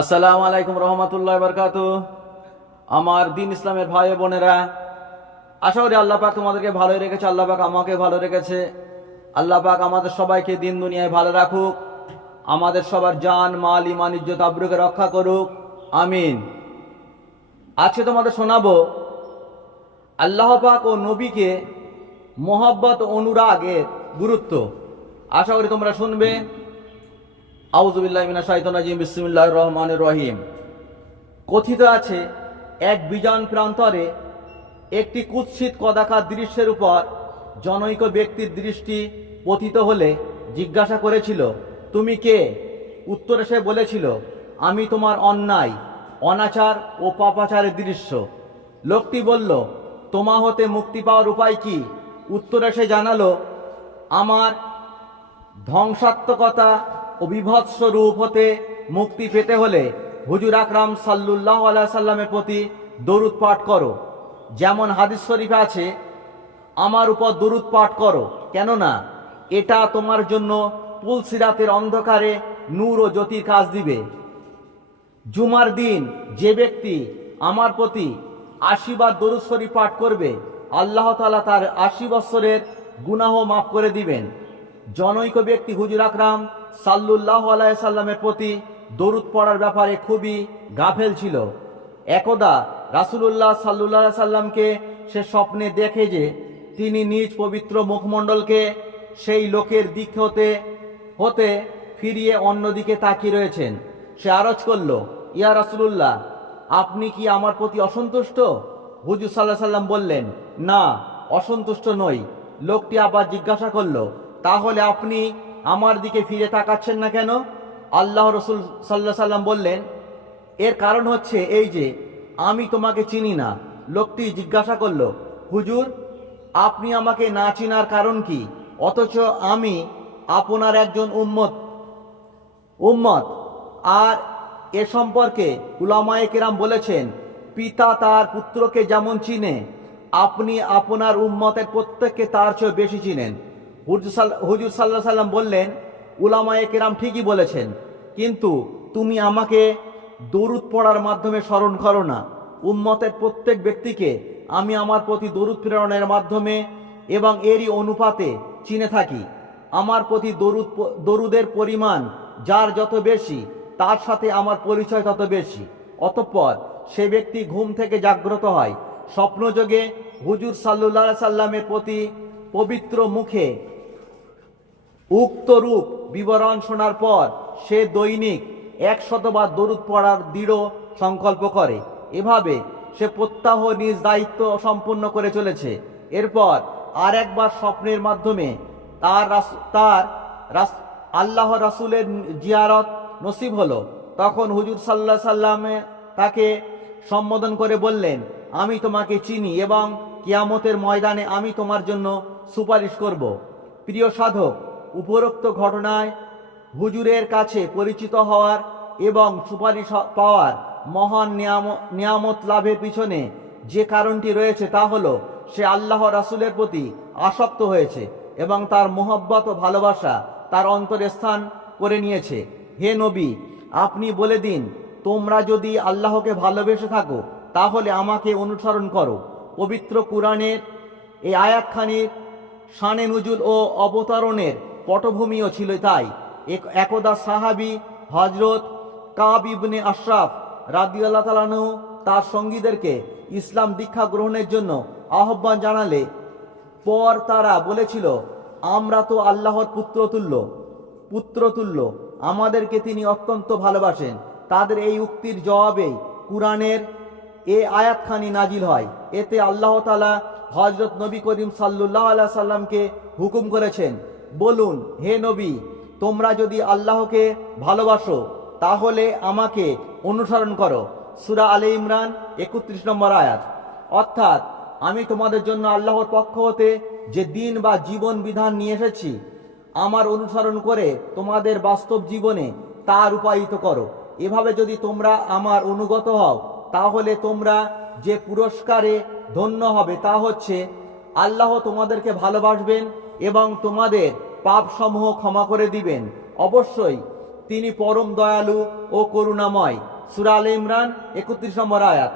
আসসালামু আলাইকুম রহমতুল্লাহ বরকাত আমার দিন ইসলামের ভাই বোনেরা, আশা করি আল্লাহ পাক তোমাদেরকে ভালোই রেখেছে, আল্লাহ পাক আমাকে ভালো রেখেছে। আল্লাহ পাক আমাদের সবাইকে দিন দুনিয়ায় ভালো রাখুক, আমাদের সবার জান, মাল ইমান ইজ্জত, আব্রুকে রক্ষা করুক। আমিন। আজকে তোমাদের শোনাবো, আল্লাহ পাক ও নবীকে মোহাব্বত অনুরাগের গুরুত্ব। আশা করি তোমরা শুনবে। আউজুবিল্লাহ মিনা শাহিতান রাজিম বিসমিল্লাহ রহিম। কথিত আছে, এক বিজন প্রান্তরে একটি কুৎসিত কদাকার দৃশ্যের উপর জনৈক ব্যক্তির দৃষ্টি পতিত হলে জিজ্ঞাসা করেছিল, তুমি কে? উত্তরে সে বলেছিল, আমি তোমার অন্যায়, অনাচার ও পাপাচারের দৃশ্য। লোকটি বলল, তোমা হতে মুক্তি পাওয়ার উপায় কি? উত্তরে সে জানালো, আমার ধ্বংসাত্মকতা ও বিভৎস রূপ হতে মুক্তি পেতে হলে হুজুর আকরাম সাল্লুল্লাহ আল্লাহ সাল্লামের প্রতি দরুদ পাঠ করো। যেমন হাদিস শরীফে আছে, আমার উপর দরুদ পাঠ করো, কেননা এটা তোমার জন্য তুলসিরাতের অন্ধকারে নূর ও জ্যোতির কাজ দিবে। জুমার দিন যে ব্যক্তি আমার প্রতি আশীর্বাদ দরুদ শরীফ পাঠ করবে, আল্লাহ তালা তার আশি বৎসরের গুনাহ মাফ করে দিবেন। জনৈক ব্যক্তি হুজুর আকরাম সাল্লুল্লাহ আলাইসাল্লামের প্রতি দরুদ পড়ার ব্যাপারে খুবই গাফেল ছিল। একদা রাসুলুল্লাহ সাল্লুল্লাহ সাল্লামকে সে স্বপ্নে দেখে যে তিনি নিজ পবিত্র মুখমণ্ডলকে সেই লোকের দিক হতে হতে ফিরিয়ে অন্যদিকে তাকিয়ে রয়েছেন। সে আরজ করল, ইয়া রাসুলুল্লাহ, আপনি কি আমার প্রতি অসন্তুষ্ট? হুজুর সাল্লাহ সাল্লাম বললেন, না, অসন্তুষ্ট নই। লোকটি আবার জিজ্ঞাসা করল তাহলে আপনি আমার দিকে ফিরে তাকাচ্ছেন না কেন? আল্লাহ রসুল সাল্লাহ সাল্লাম বললেন, এর কারণ হচ্ছে এই যে, আমি তোমাকে চিনি না। লোকটি জিজ্ঞাসা করল, হুজুর, আপনি আমাকে না চিনার কারণ কি? অথচ আমি আপনার একজন উম্মত। উম্মত, আর এ সম্পর্কে উলামায়ে কেরাম বলেছেন, পিতা তার পুত্রকে যেমন চিনে, আপনি আপনার উম্মতের প্রত্যেককে তার চেয়ে বেশি চিনেন। হুজুর সাল- হুজুর সাল্লাহ সাল্লাম বললেন, উলামায়ে কেরাম ঠিকই বলেছেন, কিন্তু তুমি আমাকে দরুদ পড়ার মাধ্যমে স্মরণ করো না। উম্মতের প্রত্যেক ব্যক্তিকে আমি আমার প্রতি দরুদ প্রেরণের মাধ্যমে এবং এরই অনুপাতে চিনে থাকি। আমার প্রতি দরুদ দরুদের পরিমাণ যার যত বেশি, তার সাথে আমার পরিচয় তত বেশি। অতঃপর সে ব্যক্তি ঘুম থেকে জাগ্রত হয়। স্বপ্নযোগে হুজুর সাল্লুল্লাহ সাল্লামের প্রতি পবিত্র মুখে উক্ত রূপ বিবরণ শোনার পর সে দৈনিক এক শতবার দরুদ পড়ার দৃঢ় সংকল্প করে। এভাবে সে প্রত্যাহ নিজ দায়িত্ব সম্পূর্ণ করে চলেছে। এরপর আর একবার স্বপ্নের মাধ্যমে তার তার আল্লাহ রাসুলের জিয়ারত নসিব হলো। তখন হুজুর সাল্লাহ সাল্লামে তাকে সম্বোধন করে বললেন, আমি তোমাকে চিনি এবং কিয়ামতের ময়দানে আমি তোমার জন্য সুপারিশ করব। প্রিয় সাধক উপরোক্ত ঘটনায় হুজুরের কাছে পরিচিত হওয়ার এবং সুপারিশ পাওয়ার মহান নিয়াম- নিয়ামত লাভের পিছনে যে কারণটি রয়েছে তা হলো, সে আল্লাহ রাসুলের প্রতি আসক্ত হয়েছে এবং তার মোহব্বত ও ভালোবাসা তার অন্তরে স্থান করে নিয়েছে। হে নবী, আপনি বলে দিন, তোমরা যদি আল্লাহকে ভালোবেসে থাকো, তাহলে আমাকে অনুসরণ করো। পবিত্র কুরআনের এই আয়াতখানির শানে নুজুল ও অবতরণের পটভূমিও ছিল তাই। একদা সাহাবি হজরত কাব ইবনে আশরাফ রাদিয়াল্লাহ তালানু তার সঙ্গীদেরকে ইসলাম দীক্ষা গ্রহণের জন্য আহ্বান জানালে। পর তারা বলেছিল, আমরা তো আল্লাহর পুত্র পুত্রতুল্য পুত্রতুল্য। আমাদেরকে তিনি অত্যন্ত ভালোবাসেন। তাদের এই উক্তির জবাবেই কুরআনের এ আয়াতখানি নাজিল হয়। এতে আল্লাহ তালা হজরত নবী করিম সাল্লুল্লাহ আল্লাহ সাল্লামকে হুকুম করেছেন বলুন, হে নবী, তোমরা যদি আল্লাহকে ভালোবাসো, তাহলে আমাকে অনুসরণ করো। সুরা আলে ইমরান, একত্রিশ নম্বর আয়াত। অর্থাৎ, আমি তোমাদের জন্য আল্লাহর পক্ষ হতে যে দিন বা জীবন বিধান নিয়ে এসেছি, আমার অনুসরণ করে তোমাদের বাস্তব জীবনে তা রূপায়িত করো। এভাবে যদি তোমরা আমার অনুগত হও, তাহলে তোমরা যে পুরস্কারে ধন্য হবে তা হচ্ছে, আল্লাহ তোমাদেরকে ভালোবাসবেন এবং তোমাদের পাপসমূহ ক্ষমা করে দিবেন। অবশ্যই তিনি পরম দয়ালু ও করুণাময়। সুরা আল ইমরান একত্রিশ নম্বর আয়াত।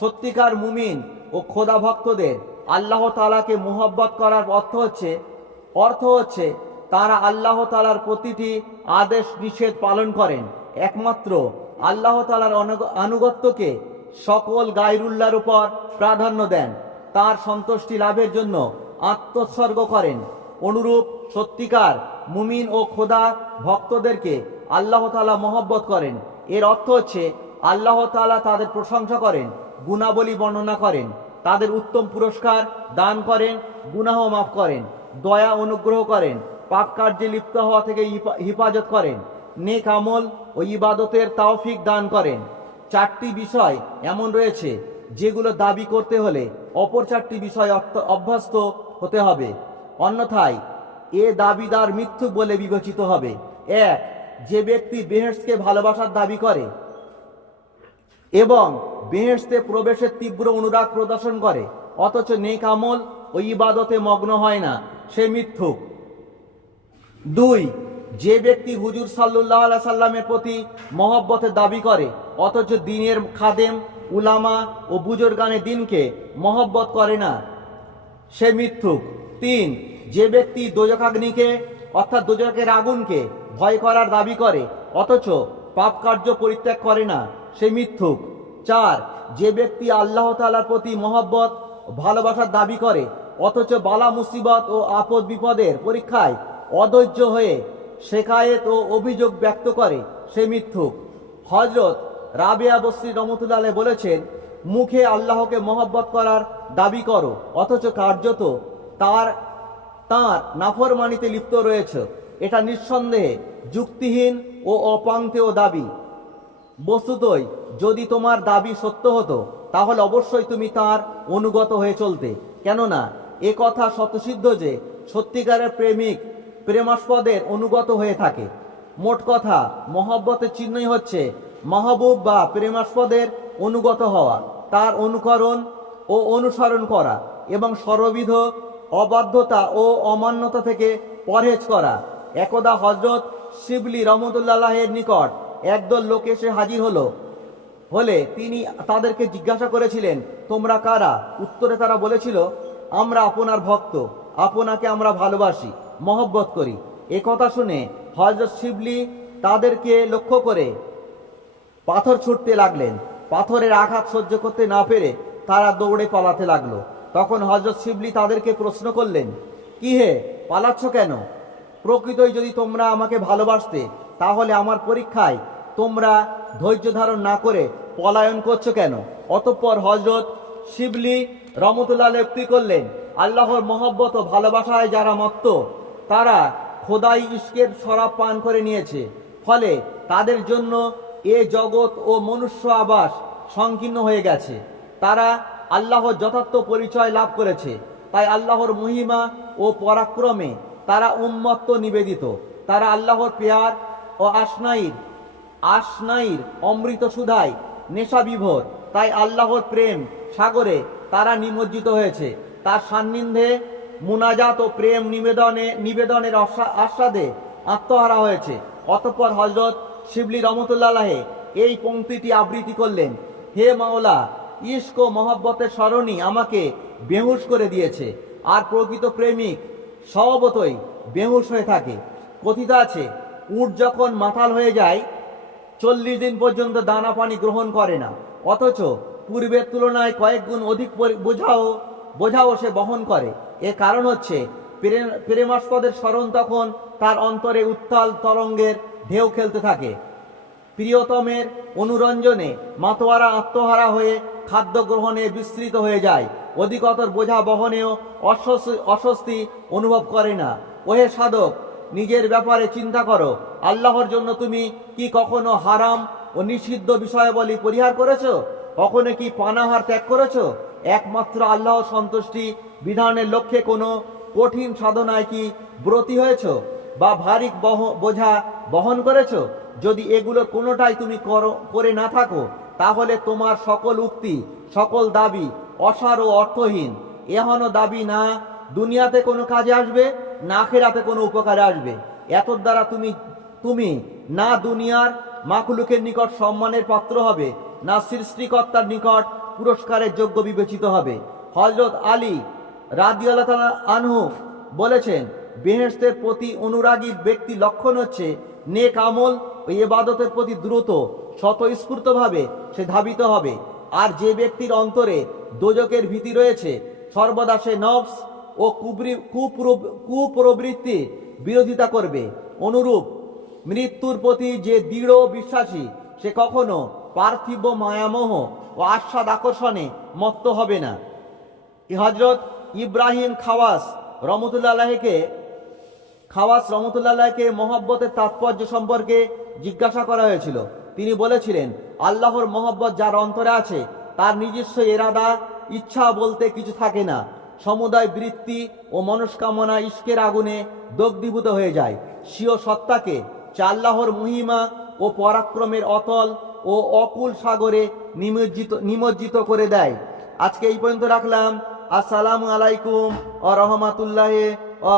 সত্যিকার মুমিন ও খোদা ভক্তদের আল্লাহ তালাকে মোহব্বত করার অর্থ হচ্ছে অর্থ হচ্ছে তারা আল্লাহ তালার প্রতিটি আদেশ নিষেধ পালন করেন। একমাত্র আল্লাহ তালার আনুগত্যকে সকল গায়রুল্লাহর উপর প্রাধান্য দেন। তার সন্তুষ্টি লাভের জন্য আত্মোৎসর্গ করেন। অনুরূপ সত্যিকার মুমিন ও খোদা ভক্তদেরকে আল্লাহ তালা মহব্বত করেন। এর অর্থ হচ্ছে, আল্লাহ তালা তাদের প্রশংসা করেন, গুণাবলী বর্ণনা করেন, তাদের উত্তম পুরস্কার দান করেন গুনাহ মাফ করেন, দয়া অনুগ্রহ করেন, পাপ কার্যে লিপ্ত হওয়া থেকে হিফা- হেফাজত করেন, নেক আমল ও ইবাদতের তাওফিক দান করেন। চারটি বিষয় এমন রয়েছে, যেগুলো দাবি করতে হলে অপর চারটি বিষয় অভ্যস্ত হতে হবে। অন্যথায় এ দাবিদার মিথ্যুক বলে বিবেচিত হবে। এক, যে ব্যক্তি বেহেশকে ভালোবাসার দাবি করে এবং বেহেশতে প্রবেশের তীব্র অনুরাগ প্রদর্শন করে, অথচ নেক আমল ও ইবাদতে মগ্ন হয় না, সে মিথ্যুক। দুই, যে ব্যক্তি হুজুর সাল্লাহ আলাই সাল্লামের প্রতি মহব্বতের দাবি করে, অথচ দিনের খাদেম, উলামা ও বুজুর্গানে দিনকে মহব্বত করে না সে মিথ্যুক। তিন, যে ব্যক্তি দোজকাগ্নিকে অর্থাৎ দোজকের আগুনকে ভয় করার দাবি করে, অথচ পাপ কার্য পরিত্যাগ করে না, সে মিথ্যুক। চার, যে ব্যক্তি আল্লাহ তালার প্রতি মহব্বত, ভালোবাসার দাবি করে, অথচ বালা মুসিবত ও আপদ বিপদের পরীক্ষায় অধৈর্য হয়ে শেখায়েত ও অভিযোগ ব্যক্ত করে, সে মিথ্যুক। হজরত রাবিয়া বসরি রহমতুল্লাহ বলেছেন মুখে আল্লাহকে মহব্বত করার দাবি করো, অথচ কার্যত তার তার নাফরমানিতে লিপ্ত রয়েছে। এটা নিঃসন্দেহে যুক্তিহীন ও অপাঙ্ক্তেয় দাবি। বস্তুতই যদি তোমার দাবি সত্য হতো, তাহলে অবশ্যই তুমি তার অনুগত হয়ে চলতে। কেননা, এ কথা শতসিদ্ধ যে সত্যিকারের প্রেমিক প্রেমাস্পদের অনুগত হয়ে থাকে। মোট কথা, মহব্বতের চিহ্নই হচ্ছে মাহবুব বা প্রেমাস্পদের অনুগত হওয়া, তার অনুকরণ ও অনুসরণ করা এবং সর্ববিধ অবাধ্যতা ও অমান্যতা থেকে পরহেজ করা। একদা হজরত শিবলি রহমতুল্লাহের নিকট একদল লোক এসে হাজির হলো। হলে তিনি তাদেরকে জিজ্ঞাসা করেছিলেন, তোমরা কারা? উত্তরে তারা বলেছিল, আমরা আপনার ভক্ত, আপনাকে আমরা ভালোবাসি, মহব্বত করি। এ কথা শুনে হজরত শিবলি তাদেরকে লক্ষ্য করে পাথর ছুটতে লাগলেন। পাথরের আঘাত সহ্য করতে না পেরে তারা দৌড়ে পালাতে লাগল। তখন হজরত শিবলি তাদেরকে প্রশ্ন করলেন, কি হে, পালাচ্ছ কেন? প্রকৃতই যদি তোমরা আমাকে ভালোবাসতে, তাহলে আমার পরীক্ষায় তোমরা ধৈর্য ধারণ না করে পলায়ন করছ কেন? অতঃপর হজরত শিবলি রহমতুল্লাহ উক্তি করলেন, আল্লাহর মহব্বত ও ভালোবাসায় যারা মত্ত, তারা খোদাই ইস্কের শরাব পান করে নিয়েছে। ফলে তাদের জন্য এ জগৎ ও মনুষ্য আবাস সংকীর্ণ হয়ে গেছে। তারা আল্লাহর যথার্থ পরিচয় লাভ করেছে। তাই আল্লাহর মহিমা ও পরাক্রমে তারা উন্মত্ত নিবেদিত। তারা আল্লাহর পেয়ার ও আসনাইর আসনাইর অমৃত সুধায় নেশা বিভোর তাই আল্লাহর প্রেম সাগরে তারা নিমজ্জিত হয়েছে। তার সান্নিধ্যে মুনাজাত ও প্রেম নিবেদনে, নিবেদনের আস্বা- আস্বাদে আত্মহারা হয়েছে। অতঃপর হজরত শিবলি রহমতুল্লাহে এই পংক্তিটি আবৃত্তি করলেন। হে মাওলা, ইস্ক মহব্বতের স্মরণই আমাকে বেহুশ করে দিয়েছে। আর প্রকৃত প্রেমিক স্বভাবতই বেহুশ হয়ে থাকে। কথিত আছে, উট যখন মাতাল হয়ে যায়, চল্লিশ দিন পর্যন্ত দানা পানি গ্রহণ করে না। অথচ পূর্বের তুলনায় কয়েক গুণ অধিক বোঝাও বোঝাও সে বহন করে। এর কারণ হচ্ছে প্রে- প্রেমাস্পদের স্মরণ তখন তার অন্তরে উত্তাল তরঙ্গের ঢেউ খেলতে থাকে। প্রিয়তমের অনুরঞ্জনে মাতোয়ারা আত্মহারা হয়ে খাদ্য গ্রহণে বিস্তৃত হয়ে যায়। অধিকতর বোঝা বহনেও অস্বস্তি- অনুভব করে না। ওহে সাধক, নিজের ব্যাপারে চিন্তা করো। আল্লাহর জন্য তুমি কি কখনো হারাম ও নিষিদ্ধ বিষয়াবলী পরিহার করেছ? কখনো কি পানাহার ত্যাগ করেছ? একমাত্র আল্লাহ সন্তুষ্টি বিধানের লক্ষ্যে কোনো কঠিন সাধনায় কি ব্রতী হয়েছ? বা ভারিক বহ- বোঝা বহন করেছ? যদি এগুলোর কোনোটাই তুমি করো- করে না থাকো, তাহলে তোমার সকল উক্তি, সকল দাবি অসার ও অর্থহীন। এহনো দাবি না, দুনিয়াতে কোনো কাজে আসবে, না আখেরাতে কোনো উপকারে আসবে। এত দ্বারা তুমি তুমি না দুনিয়ার মাকুলুকের নিকট সম্মানের পাত্র হবে, না সৃষ্টিকর্তার নিকট পুরস্কারের যোগ্য বিবেচিত হবে। হজরত আলী তাআলা আনহু বলেছেন, বেহেশতের প্রতি অনুরাগী ব্যক্তি লক্ষণ হচ্ছে নেক আমল ও ইবাদতের প্রতি দ্রুত, স্বতঃস্ফূর্তভাবে সে ধাবিত হবে। আর যে ব্যক্তির অন্তরে দোজকের ভীতি রয়েছে, সর্বদা সে নফস ও কুপ্র- কুপ্রবৃত্তি বিরোধিতা করবে। অনুরূপ, মৃত্যুর প্রতি যে দৃঢ় বিশ্বাসী, সে কখনো পার্থিব মায়ামোহ ও আস্বাদ আকর্ষণে মত্ত হবে না। হজরত ইব্রাহিম খাওয়াস রহমতুল্লাহকে খাওয়াস রহমতুল্লাহকে মহব্বতের তাৎপর্য সম্পর্কে জিজ্ঞাসা করা হয়েছিল। তিনি বলেছিলেন, আল্লাহর মহব্বত যার অন্তরে আছে, তার নিজস্ব এরাদা, ইচ্ছা বলতে কিছু থাকে না। সমুদায় বৃত্তি ও মনস্কামনা ইস্কের আগুনে দগ্ধীভূত হয়ে যায়। স্বীয় সত্তাকে চাল্লাহর মহিমা ও পরাক্রমের অতল ও অকুল সাগরে নিমজ্জিত নিমজ্জিত করে দেয়। আজকে এই পর্যন্ত রাখলাম। আসসালামু আলাইকুম ও রহমাতুল্লাহ ও